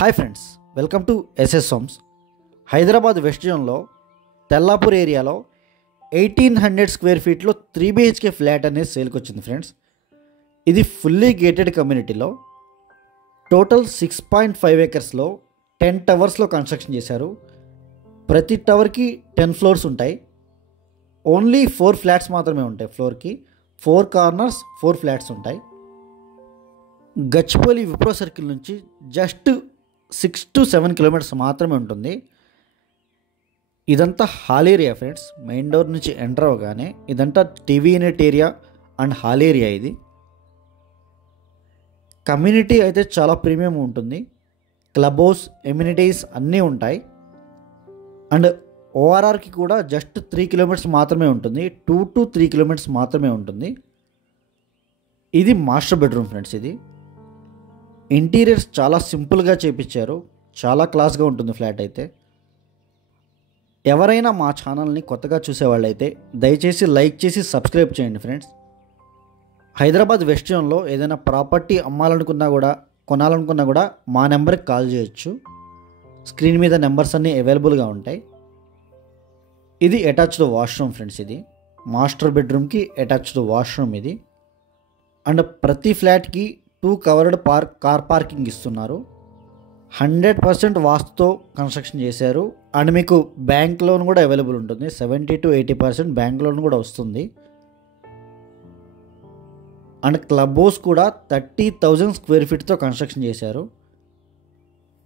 Hi friends, welcome to SS homes. Hyderabad west జోన్లో తెల్లాపూర్ ఏరియాలో 1800 square ఫీట్లో 3 BHK flat అనేది సేల్కి వచ్చింది ఫ్రెండ్స్. ఇది ఫుల్లీ గేటెడ్ కమ్యూనిటీలో టోటల్ 6.5 ఏకర్స్లో 10 టవర్స్లో కన్స్ట్రక్షన్ చేశారు. ప్రతి టవర్కి 10 ఫ్లోర్స్ ఉంటాయి. ఓన్లీ 4 ఫ్లాట్స్ మాత్రమే ఉంటాయి. ఫ్లోర్కి 4 కార్నర్స్ 4 ఫ్లాట్స్ ఉంటాయి. గచ్చిబౌలి విప్రో సర్కిల్ నుంచి జస్ట్ 6 to 7 కిలోమీటర్స్ మాత్రమే ఉంటుంది. ఇదంతా hall area friends. Main door నుంచి ఎంటర్ అవ్వగానే ఇదంతా TV unit area and hall area. ఇది కమ్యూనిటీ అయితే చాలా ప్రీమియం ఉంటుంది. క్లబ్ హౌస్ ఎమ్యూనిటీస్ అన్నీ ఉంటాయి. అండ్ ఓఆర్ఆర్కి కూడా జస్ట్ 3 కిలోమీటర్స్ మాత్రమే ఉంటుంది. 2 to 3 కిలోమీటర్స్ మాత్రమే ఉంటుంది. ఇది మాస్టర్ బెడ్రూమ్ ఫ్రెండ్స్. ఇది ఇంటీరియర్స్ చాలా సింపుల్గా చేపించారు. చాలా క్లాస్గా ఉంటుంది ఫ్లాట్ అయితే. ఎవరైనా మా ఛానల్ని కొత్తగా చూసేవాళ్ళైతే దయచేసి లైక్ చేసి సబ్స్క్రైబ్ చేయండి ఫ్రెండ్స్. హైదరాబాద్ వెస్ట్ జోన్లో ఏదైనా ప్రాపర్టీ అమ్మాలనుకున్నా కూడా కొనాలనుకున్నా కూడా మా నెంబర్కి కాల్ చేయొచ్చు. స్క్రీన్ మీద నెంబర్స్ అన్నీ అవైలబుల్గా ఉంటాయి. ఇది అటాచ్డ్ వాష్రూమ్ ఫ్రెండ్స్. ఇది మాస్టర్ బెడ్రూమ్కి అటాచ్డ్ వాష్రూమ్ ఇది. అండ్ ప్రతి ఫ్లాట్కి 2 కవర్డ్ కార్ పార్కింగ్ ఇస్తున్నారు. 100% వాస్తుతో కన్స్ట్రక్షన్ చేశారు. అండ్ మీకు బ్యాంక్ లోన్ కూడా అవైలబుల్ ఉంటుంది. 70 to 80% బ్యాంక్ లోన్ కూడా వస్తుంది. అండ్ క్లబ్ హౌస్ కూడా 30,000 స్క్వేర్ ఫీట్తో కన్స్ట్రక్షన్ చేశారు.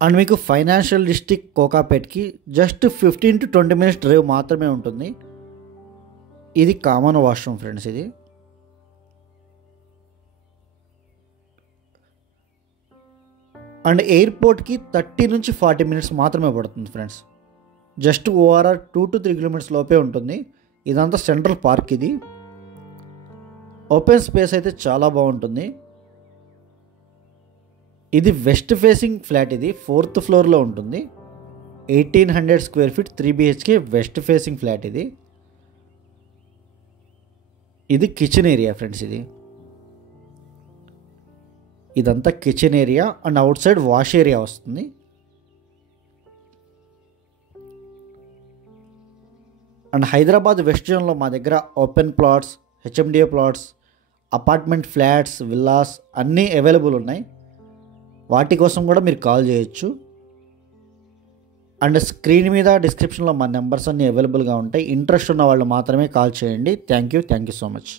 అండ్ మీకు ఫైనాన్షియల్ డిస్ట్రిక్ట్ కోకాపేట్కి జస్ట్ 15 to 20 minutes డ్రైవ్ మాత్రమే ఉంటుంది. ఇది కామన్ వాష్రూమ్ ఫ్రెండ్స్. ఇది అండ్ ఎయిర్పోర్ట్కి 30 నుంచి 40 minutes మాత్రమే పడుతుంది friends. Just ORR 2 to 3 kilometres లోపే ఉంటుంది. ఇదంతా సెంట్రల్ పార్క్. ఇది ఓపెన్ స్పేస్ అయితే చాలా బాగుంటుంది. ఇది వెస్ట్ ఫేసింగ్ ఫ్లాట్. ఇది 4th ఫ్లోర్లో ఉంటుంది. 1800 square feet 3 BHK west facing flat. ఇది కిచెన్ ఏరియా ఫ్రెండ్స్. ఇదంతా kitchen area and out side wash area వస్తుంది. అండ్ హైదరాబాద్ వెస్ట్ జోన్లో మా దగ్గర open plots, HMDA plots, apartment flats, villas అన్నీ అవైలబుల్ ఉన్నాయి. వాటి కోసం కూడా మీరు కాల్ చేయొచ్చు. అండ్ స్క్రీన్ మీద డిస్క్రిప్షన్లో మా నెంబర్స్ అన్నీ అవైలబుల్గా ఉంటాయి. ఇంట్రెస్ట్ ఉన్న వాళ్ళు మాత్రమే కాల్ చేయండి. Thank you so much.